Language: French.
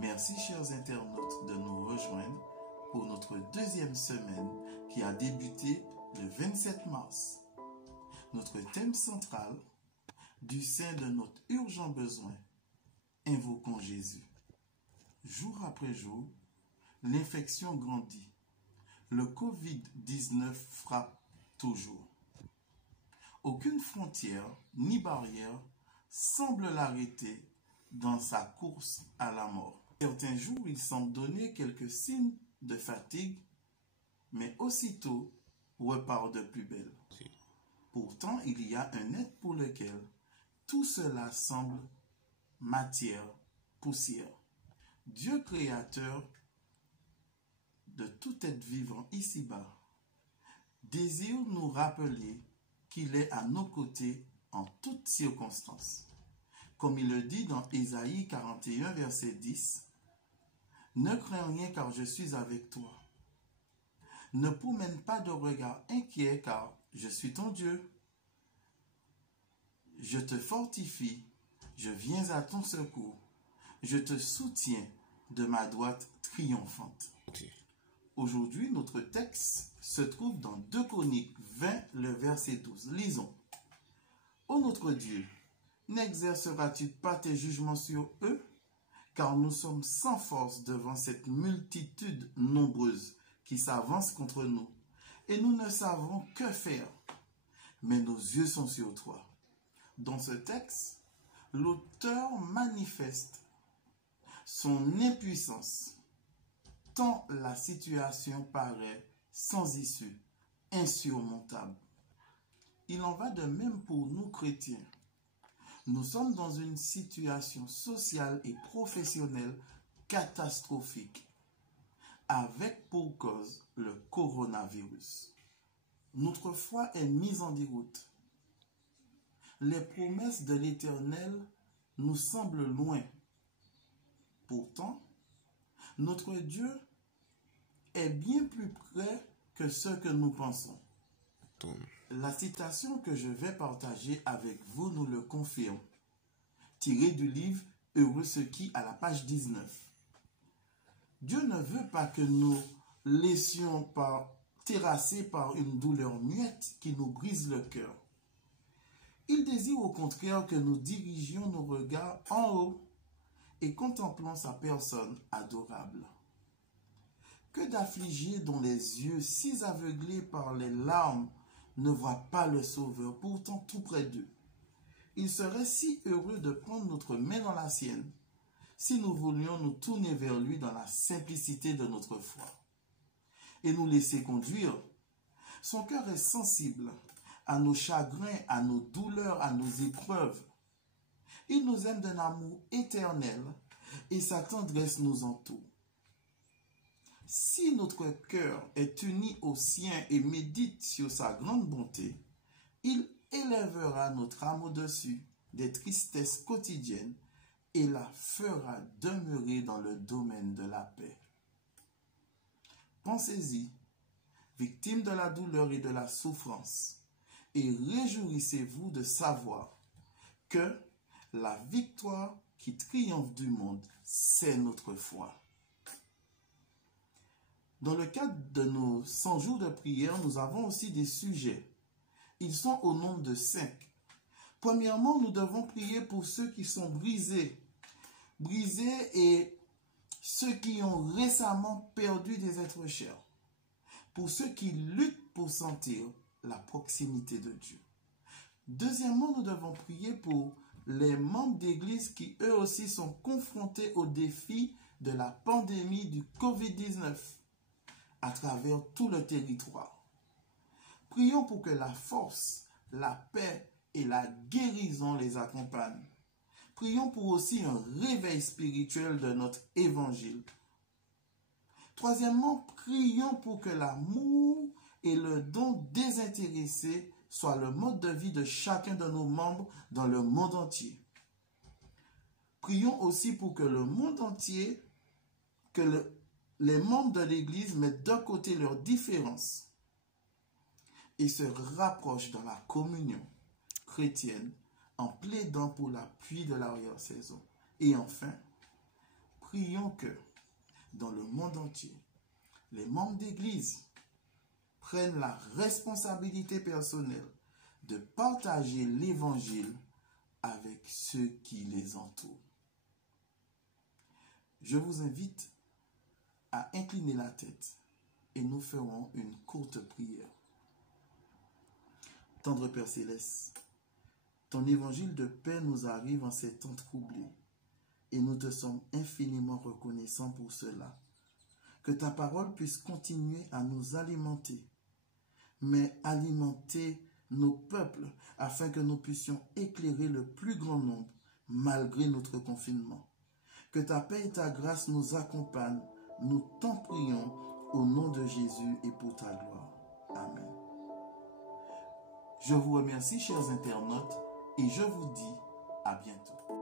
Merci chers internautes de nous rejoindre pour notre deuxième semaine qui a débuté le 27 mars. Notre thème central, du sein de notre urgent besoin, invoquons Jésus. Jour après jour, l'infection grandit. Le Covid-19 frappe toujours. Aucune frontière ni barrière semble l'arrêter dans sa course à la mort. Certains jours, il semble donner quelques signes de fatigue, mais aussitôt repart de plus belle. Pourtant, il y a un être pour lequel tout cela semble matière, poussière. Dieu créateur de tout être vivant ici-bas désire nous rappeler qu'il est à nos côtés en toutes circonstances. Comme il le dit dans Ésaïe 41, verset 10, « Ne crains rien car je suis avec toi. Ne promène pas de regard inquiet car je suis ton Dieu. Je te fortifie, je viens à ton secours, je te soutiens de ma droite triomphante. » Aujourd'hui, notre texte se trouve dans 2 Chroniques 20, le verset 12. Lisons. « Ô notre Dieu, n'exerceras-tu pas tes jugements sur eux? Car nous sommes sans force devant cette multitude nombreuse qui s'avance contre nous, et nous ne savons que faire. Mais nos yeux sont sur toi. » Dans ce texte, l'auteur manifeste son impuissance, tant la situation paraît sans issue, insurmontable. Il en va de même pour nous chrétiens. Nous sommes dans une situation sociale et professionnelle catastrophique, avec pour cause le coronavirus. Notre foi est mise en déroute. Les promesses de l'Éternel nous semblent loin. Pourtant, notre Dieu est bien plus près que ce que nous pensons. La citation que je vais partager avec vous nous le confirme, tirée du livre « Heureux ceux qui » à la page 19. Dieu ne veut pas que nous laissions terrasser par une douleur muette qui nous brise le cœur. Il désire au contraire que nous dirigions nos regards en haut et contemplons sa personne adorable. Que d'affligés dont les yeux, si aveuglés par les larmes, ne voient pas le Sauveur, pourtant tout près d'eux. Il serait si heureux de prendre notre main dans la sienne, si nous voulions nous tourner vers lui dans la simplicité de notre foi, et nous laisser conduire. Son cœur est sensible à nos chagrins, à nos douleurs, à nos épreuves. Il nous aime d'un amour éternel, et sa tendresse nous entoure. Si notre cœur est uni au sien et médite sur sa grande bonté, il élèvera notre âme au-dessus des tristesses quotidiennes et la fera demeurer dans le domaine de la paix. Pensez-y, victime de la douleur et de la souffrance, et réjouissez-vous de savoir que la victoire qui triomphe du monde, c'est notre foi. Dans le cadre de nos 100 jours de prière, nous avons aussi des sujets. Ils sont au nombre de 5. Premièrement, nous devons prier pour ceux qui sont brisés et ceux qui ont récemment perdu des êtres chers. Pour ceux qui luttent pour sentir la proximité de Dieu. Deuxièmement, nous devons prier pour les membres d'Église qui eux aussi sont confrontés au défi de la pandémie du Covid-19 à travers tout le territoire. Prions pour que la force, la paix et la guérison les accompagnent. Prions pour aussi un réveil spirituel de notre évangile. Troisièmement, prions pour que l'amour et le don désintéressé soient le mode de vie de chacun de nos membres dans le monde entier. Prions aussi pour que le monde entier, les membres de l'Église mettent de côté leurs différences et se rapprochent dans la communion chrétienne en plaidant pour l'appui de l'arrière-saison. Et enfin, prions que, dans le monde entier, les membres d'Église prennent la responsabilité personnelle de partager l'Évangile avec ceux qui les entourent. Je vous invite à incliner la tête et nous ferons une courte prière. Tendre Père Céleste, ton évangile de paix nous arrive en ces temps troublés et nous te sommes infiniment reconnaissants pour cela. Que ta parole puisse continuer à nous alimenter, mais alimenter nos peuples afin que nous puissions éclairer le plus grand nombre malgré notre confinement. Que ta paix et ta grâce nous accompagnent, nous t'en prions au nom de Jésus et pour ta gloire. Amen. Je vous remercie, chers internautes, et je vous dis à bientôt.